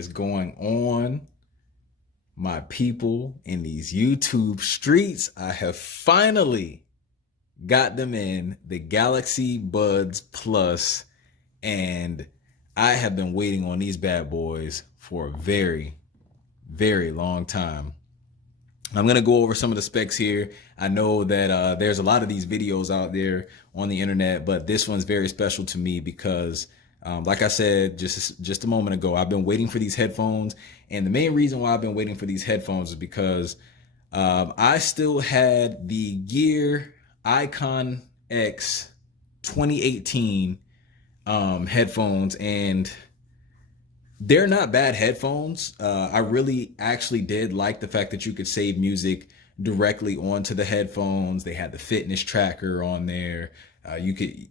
is going on, my people in these YouTube streets? I have finally got them in the Galaxy Buds Plus, and I have been waiting on these bad boys for a very, very long time. I'm going to go over some of the specs here. I know that there's a lot of these videos out there on the internet, but this one's very special to me because like I said just a moment ago, I've been waiting for these headphones. And the main reason why I've been waiting for these headphones is because I still had the Gear Icon X 2018 headphones, and they're not bad headphones. I really actually did like the fact that you could save music directly onto the headphones. They had the fitness tracker on there. You could,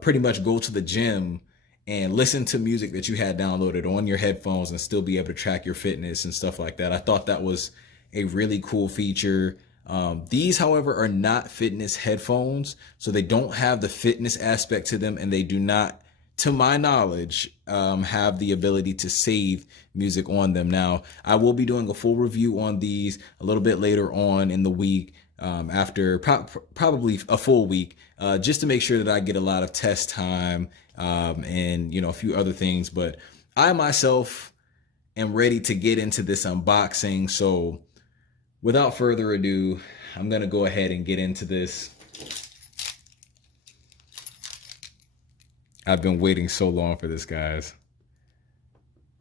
pretty much go to the gym and listen to music that you had downloaded on your headphones and still be able to track your fitness and stuff like that. I thought that was a really cool feature. These, however, are not fitness headphones, so they don't have the fitness aspect to them, and they do not, to my knowledge, have the ability to save music on them. Now, I will be doing a full review on these a little bit later on in the week, after probably a full week, just to make sure that I get a lot of test time, and a few other things. But I myself am ready to get into this unboxing. So without further ado, I'm going to go ahead and get into this. I've been waiting so long for this, guys.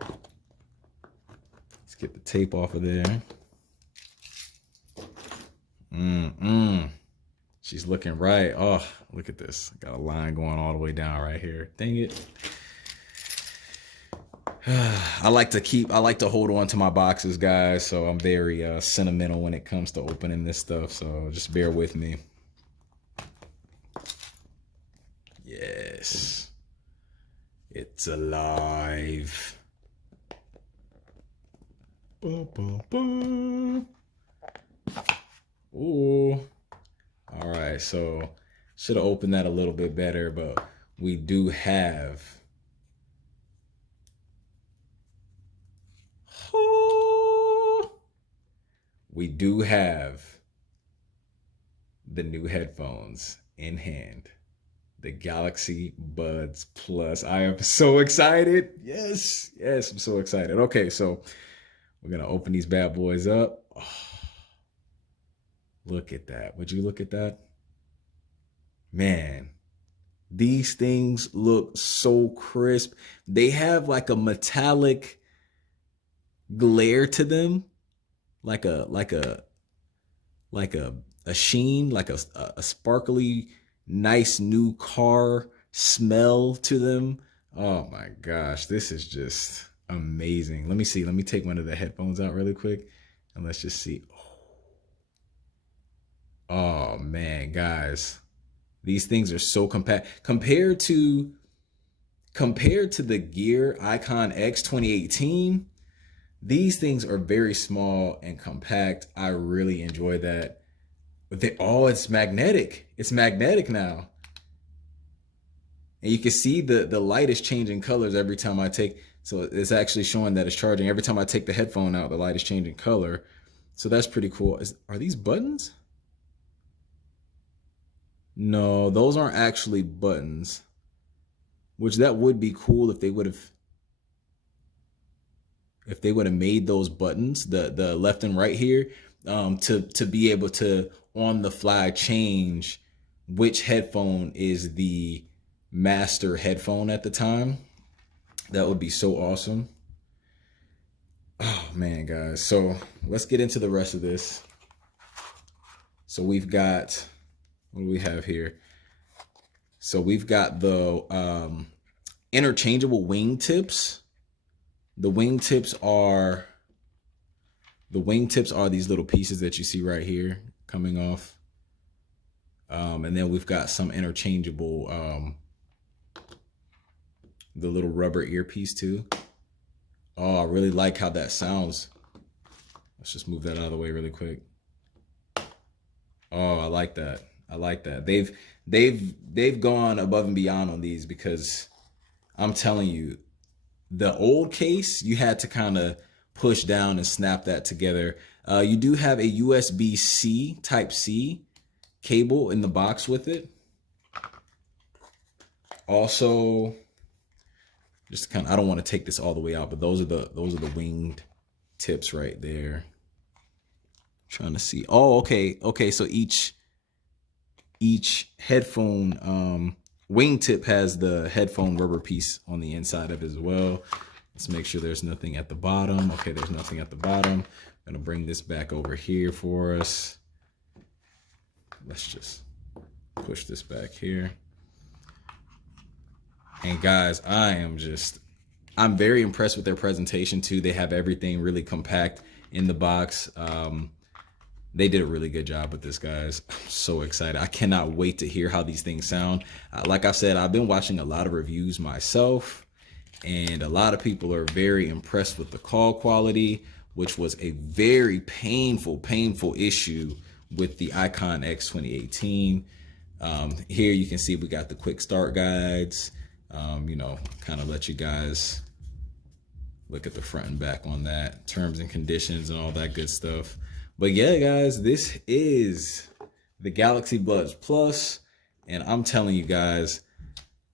Let's get the tape off of there. She's looking right. Oh, look at this. Got a line going all the way down right here. Dang it. I like to hold on to my boxes, guys. So I'm very sentimental when it comes to opening this stuff. So just bear with me. Yes. It's alive. Ooh. All right, so should have opened that a little bit better, but we do have the new headphones in hand. The Galaxy Buds Plus. I am so excited. Yes, I'm so excited. Okay, so we're gonna open these bad boys up. Oh, look at that. Would you look at that? Man, these things look so crisp. They have like a metallic glare to them, like a sheen, like a sparkly, nice new car smell to them. Oh my gosh, this is just amazing. Let me see. Let me take one of the headphones out really quick and let's just see. Oh man, guys, these things are so compact compared to the Gear Icon X 2018. These things are very small and compact. I really enjoy that. But it's magnetic. It's magnetic now. And you can see the light is changing colors every time I take. So it's actually showing that it's charging. Every time I take the headphone out, the light is changing color. So that's pretty cool. Are these buttons? No, those aren't actually buttons. Which that would be cool if they would have made those buttons, the left and right here, to be able to on the fly change which headphone is the master headphone at the time. That would be so awesome. Oh man, guys. So let's get into the rest of this. So we've got, what do we have here? So we've got the interchangeable wingtips. The wingtips are these little pieces that you see right here coming off. And then we've got some interchangeable, the little rubber earpiece too. Oh, I really like how that sounds. Let's just move that out of the way really quick. Oh, I like that. I like that. They've gone above and beyond on these, because I'm telling you, The old case, you had to kind of push down and snap that together. You do have a USB-C Type-C cable in the box with it. Also, just kind of, I don't want to take this all the way out, but those are the winged tips right there. Trying to see. Oh, okay. So each headphone wingtip has the headphone rubber piece on the inside of it as well. Let's make sure there's nothing at the bottom. Okay, there's nothing at the bottom. I'm gonna bring this back over here for us. Let's just push this back here. And guys, I'm very impressed with their presentation too. They have everything really compact in the box. They did a really good job with this, guys. I'm so excited. I cannot wait to hear how these things sound. Like I said, I've been watching a lot of reviews myself, and a lot of people are very impressed with the call quality, which was a very painful issue with the Icon X 2018. Here you can see we got the quick start guides, kind of let you guys look at the front and back on that, terms and conditions and all that good stuff. But yeah, guys, this is the Galaxy Buds Plus, and I'm telling you guys,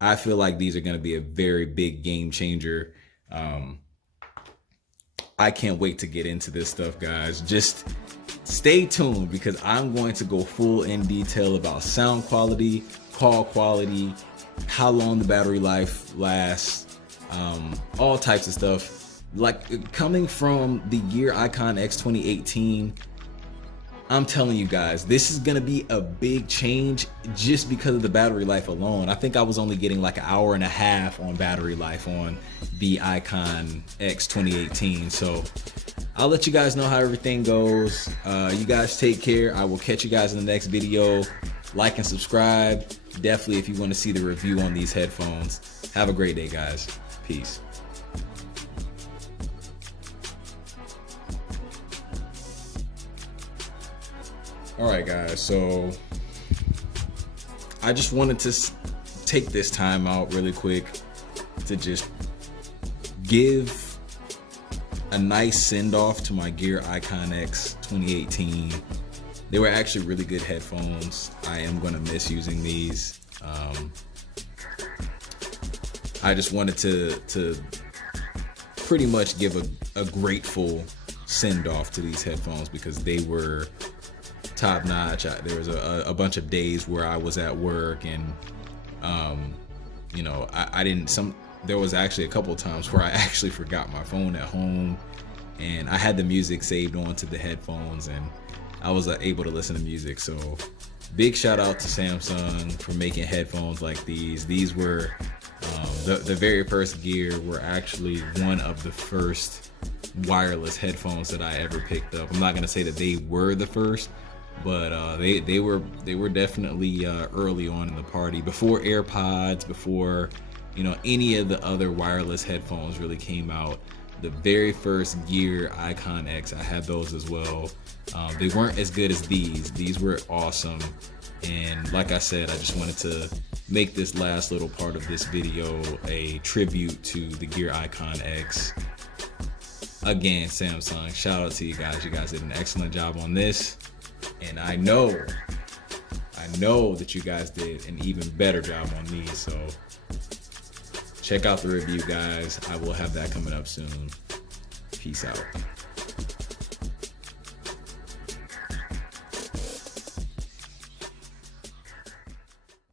I feel like these are going to be a very big game changer. I can't wait to get into this stuff, guys. Just stay tuned, because I'm going to go full in detail about sound quality, call quality, how long the battery life lasts, all types of stuff. Like, coming from the Gear Icon X 2018, I'm telling you guys, this is gonna be a big change just because of the battery life alone. I think I was only getting like an hour and a half on battery life on the Icon X 2018. So I'll let you guys know how everything goes. You guys take care. I will catch you guys in the next video. Like and subscribe. Definitely if you want to see the review on these headphones. Have a great day, guys. Peace. All right, guys, so I just wanted to take this time out really quick to just give a nice send-off to my Gear Icon X 2018. They were actually really good headphones. I am going to miss using these. I just wanted to pretty much give a grateful send-off to these headphones, because they were top notch. There was a bunch of days where I was at work, and there was actually a couple of times where I actually forgot my phone at home, and I had the music saved onto the headphones, and I was able to listen to music. So big shout out to Samsung for making headphones like these. These were the very first Gear were actually one of the first wireless headphones that I ever picked up. I'm not gonna say that they were the first, but they were definitely early on in the party, before AirPods, before any of the other wireless headphones really came out. The very first Gear Icon X, I had those as well. They weren't as good as these. These were awesome, and like I said, I just wanted to make this last little part of this video a tribute to the Gear Icon X. Again, Samsung, shout out to you guys. You guys did an excellent job on this. And I know that you guys did an even better job on these. So check out the review, guys. I will have that coming up soon. Peace out.